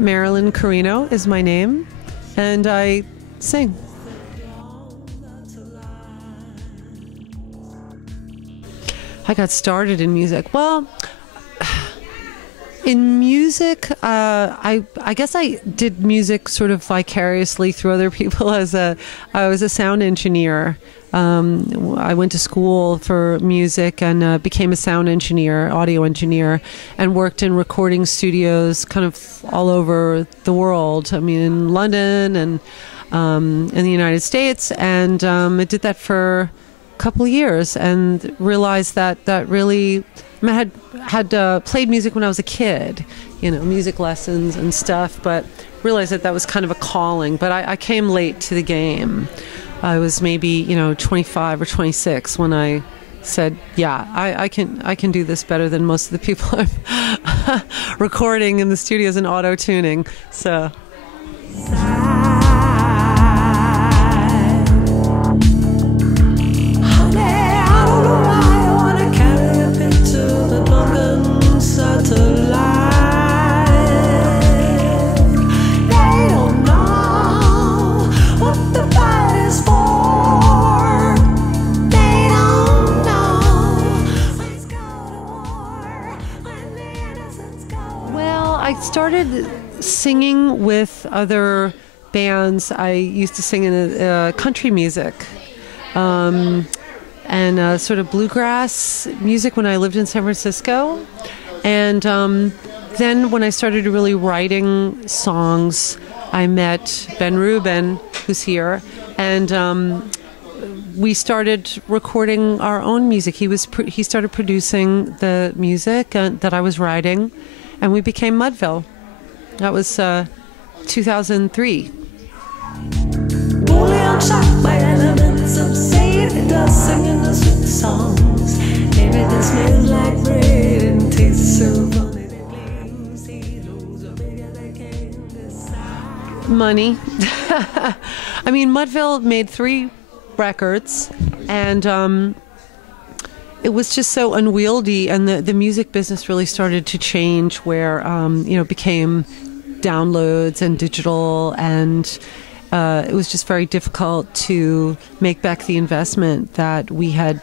Marilyn Carino is my name, and I sing. I got started in music. Well, in music, I guess I did music sort of vicariously through other people. I was a sound engineer. I went to school for music and became a sound engineer, audio engineer, and worked in recording studios kind of all over the world. I mean, in London and in the United States, and I did that for a couple of years and realized that really, I had played music when I was a kid, music lessons and stuff, but realized that was kind of a calling. But I came late to the game. I was maybe 25 or 26 when I said, yeah, I can do this better than most of the people I'm recording in the studios and auto tuning. So. I started singing with other bands. I used to sing in country music and sort of bluegrass music when I lived in San Francisco. And then when I started really writing songs, I met Ben Rubin, who's here, and we started recording our own music. He started producing the music that I was writing, and we became Mudville. That was 2003. Only I'm shocked by elements of Satan does singing the sweet songs. Everything smells like bread and tastes so funny. Money. I mean, Mudville made 3 records, and it was just so unwieldy, and the music business really started to change where, it became downloads and digital, and it was just very difficult to make back the investment that we had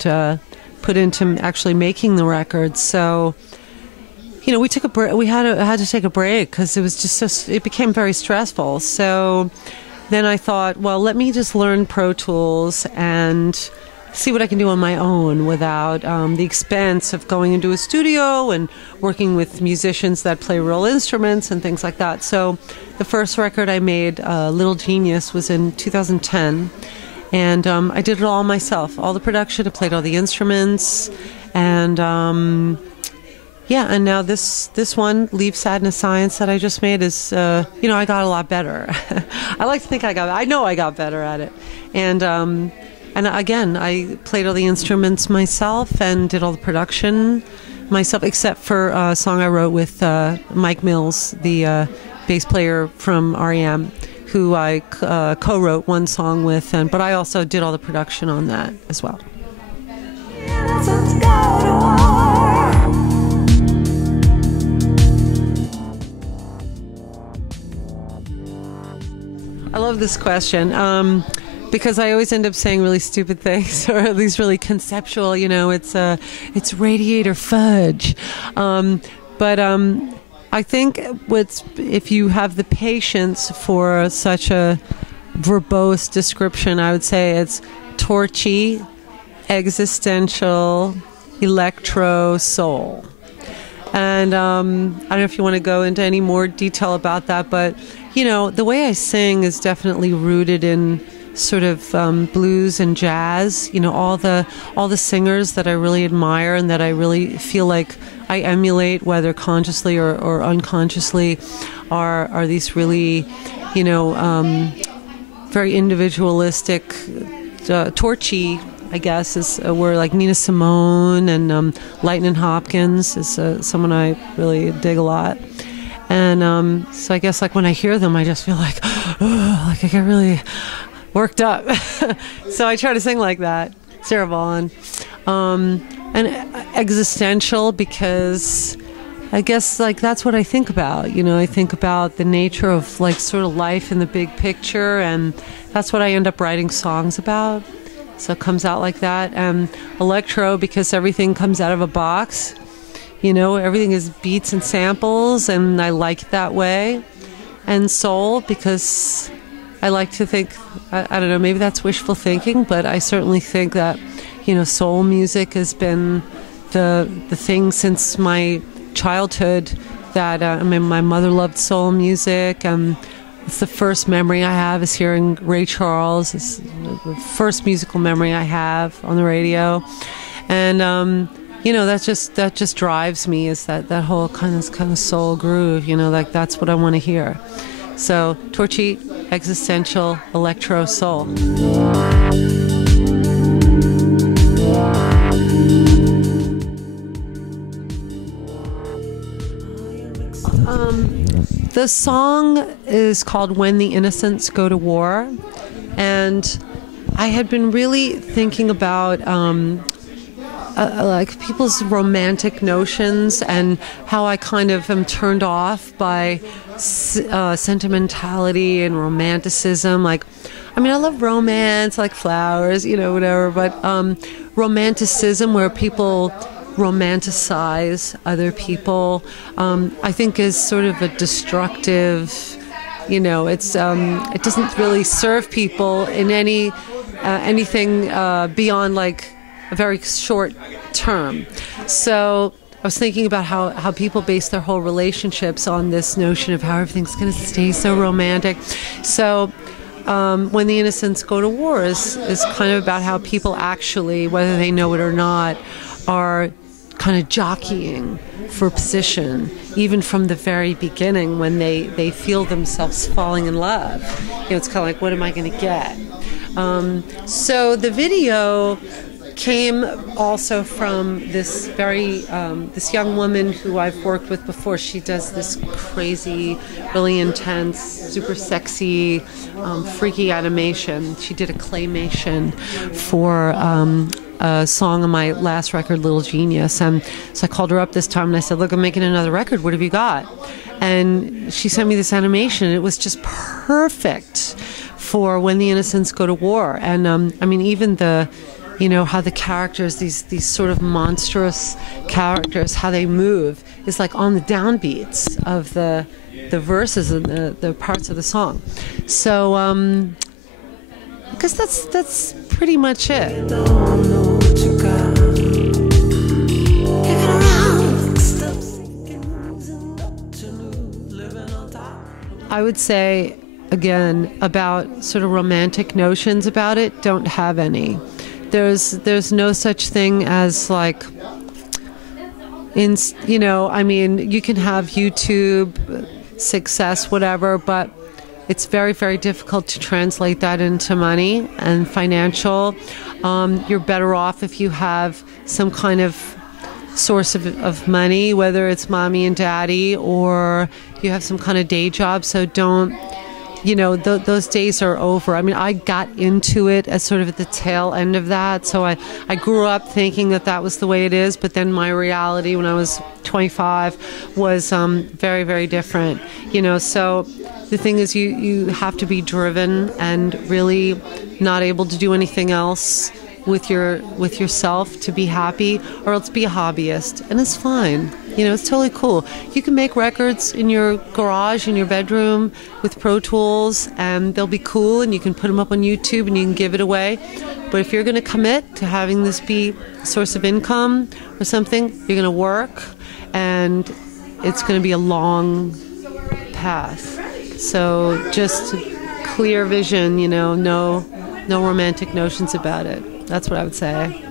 put into actually making the records. So, we took a break. We had to take a break because it was just it became very stressful. So then I thought, well, let me just learn Pro Tools and see what I can do on my own without the expense of going into a studio and working with musicians that play real instruments and things like that. So the first record I made, Little Genius, was in 2010, and I did it all myself, all the production. I played all the instruments, and and now this one, Leave Sadness Science, that I just made is, I got a lot better. I like to think I know I got better at it, and again, I played all the instruments myself and did all the production myself, except for a song I wrote with Mike Mills, the bass player from REM, who I co-wrote one song with, but I also did all the production on that as well. I love this question. Because I always end up saying really stupid things, or at least really conceptual. It's radiator fudge. But I think if you have the patience for such a verbose description, I would say it's torchy, existential, electro soul. And I don't know if you want to go into any more detail about that, but the way I sing is definitely rooted in sort of blues and jazz. All the singers that I really admire and that I really feel like I emulate, whether consciously or unconsciously, are these really, very individualistic, torchy, I guess, is were like Nina Simone and Lightnin' Hopkins is someone I really dig a lot. And so I guess like when I hear them, I just feel like, like I get really worked up. So I try to sing like that. Sarah Vaughan. And existential because I guess like that's what I think about. You know, I think about the nature of like sort of life in the big picture, and that's what I end up writing songs about. So it comes out like that. And electro, because everything comes out of a box. You know, everything is beats and samples, and I like it that way. And soul, because I like to think, I don't know, maybe that's wishful thinking, but I certainly think that, you know, soul music has been the thing since my childhood. That I mean, my mother loved soul music, and it's the first memory I have is hearing Ray Charles. It's the first musical memory I have on the radio, and you know, that just drives me, is that whole kind of soul groove. You know, like that's what I want to hear. So Torchy, existential, electro, soul. The song is called When the Innocents Go to War, and I had been really thinking about like people's romantic notions and how I kind of am turned off by sentimentality and romanticism. Like, I mean, I love romance, like flowers, you know, whatever, but romanticism where people romanticize other people, I think is sort of a destructive, you know, it doesn't really serve people in anything beyond like a very short term. So I was thinking about how people base their whole relationships on this notion of how everything's going to stay so romantic. So When the Innocents Go to War is kind of about how people actually, whether they know it or not, are kind of jockeying for position, even from the very beginning when they feel themselves falling in love. You know, it's kind of like, what am I going to get? So the video came also from this very this young woman who I've worked with before. She does this crazy, really intense, super sexy, freaky animation. She did a claymation for a song on my last record, Little Genius. And so I called her up this time and I said, look, I'm making another record. What have you got? And she sent me this animation. It was just perfect for When the Innocents Go to War. And I mean, even the, you know, how the characters, these sort of monstrous characters, how they move is like on the downbeats of the verses and the parts of the song. So I guess that's pretty much it. I would say, again, about sort of romantic notions about it, don't have any. There's no such thing as like, you know, I mean, you can have YouTube success, whatever, but it's very, very difficult to translate that into money and financial. You're better off if you have some kind of source of money, whether it's mommy and daddy or you have some kind of day job. So don't, you know, those days are over. I mean, I got into it as sort of at the tail end of that. So I grew up thinking that was the way it is. But then my reality when I was 25 was very, very different. You know, so the thing is you have to be driven and really not able to do anything else with yourself to be happy, or else be a hobbyist, and it's fine. You know, it's totally cool. You can make records in your garage, in your bedroom, with Pro Tools, and they'll be cool, and you can put them up on YouTube, and you can give it away. But if you're going to commit to having this be a source of income or something, you're going to work, and it's going to be a long path. So just clear vision, you know, no romantic notions about it. That's what I would say.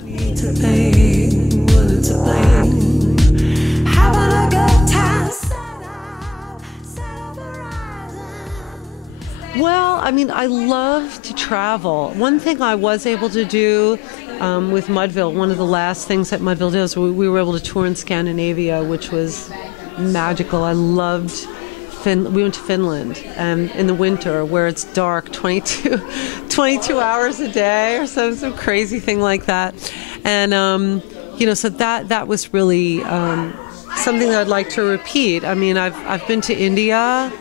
Well, I mean, I love to travel. One thing I was able to do with Mudville, one of the last things that Mudville did was we were able to tour in Scandinavia, which was magical. I loved we went to Finland in the winter where it's dark 22 hours a day or some crazy thing like that. And, you know, so that was really something that I'd like to repeat. I mean, I've been to India.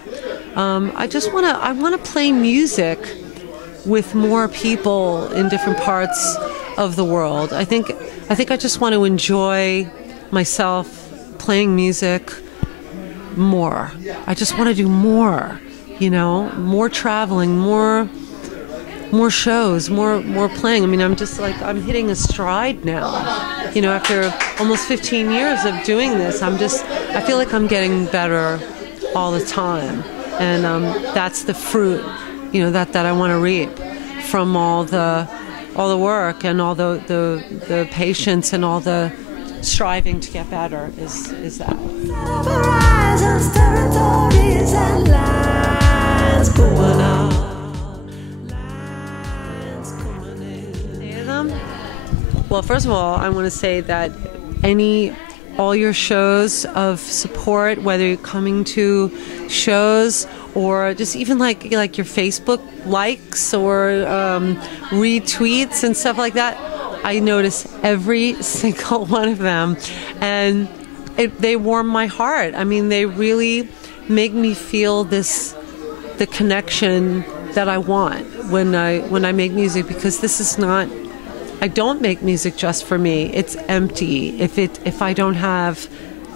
I want to play music with more people in different parts of the world. I think I just want to enjoy myself playing music more. I just want to do more, more traveling, more shows, more playing. I mean, I'm hitting a stride now. After almost 15 years of doing this, I feel like I'm getting better all the time. And that's the fruit, that I want to reap from all the work and all the patience and all the striving to get better is that. Horizons, territories, and lines going out. Lines coming in. Say them? Well, first of all, I want to say that all your shows of support, whether you're coming to shows or just even like your Facebook likes or retweets and stuff like that, I notice every single one of them, and they warm my heart. I mean, they really make me feel the connection that I want when I make music, because this is not. I don't make music just for me. It's empty if I don't have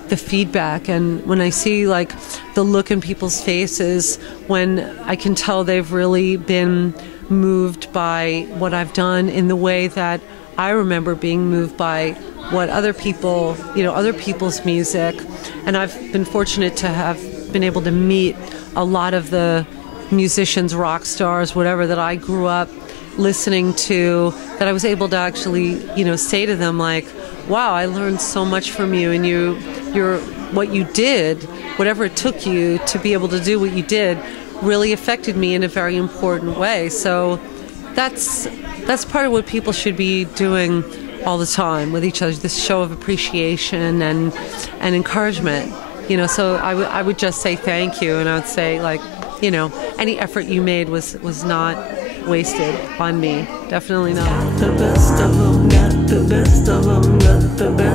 the feedback, and when I see like the look in people's faces, when I can tell they've really been moved by what I've done in the way that I remember being moved by what other people's music. And I've been fortunate to have been able to meet a lot of the musicians, rock stars, whatever, that I grew up listening to, that I was able to actually, say to them like, wow, I learned so much from you, and what you did, whatever it took you to be able to do what you did, really affected me in a very important way. So that's part of what people should be doing all the time with each other, this show of appreciation and encouragement. So I would just say thank you, and I would say like, any effort you made was not wasted on me. Definitely not. Got the best of them, got the best of them, got the best.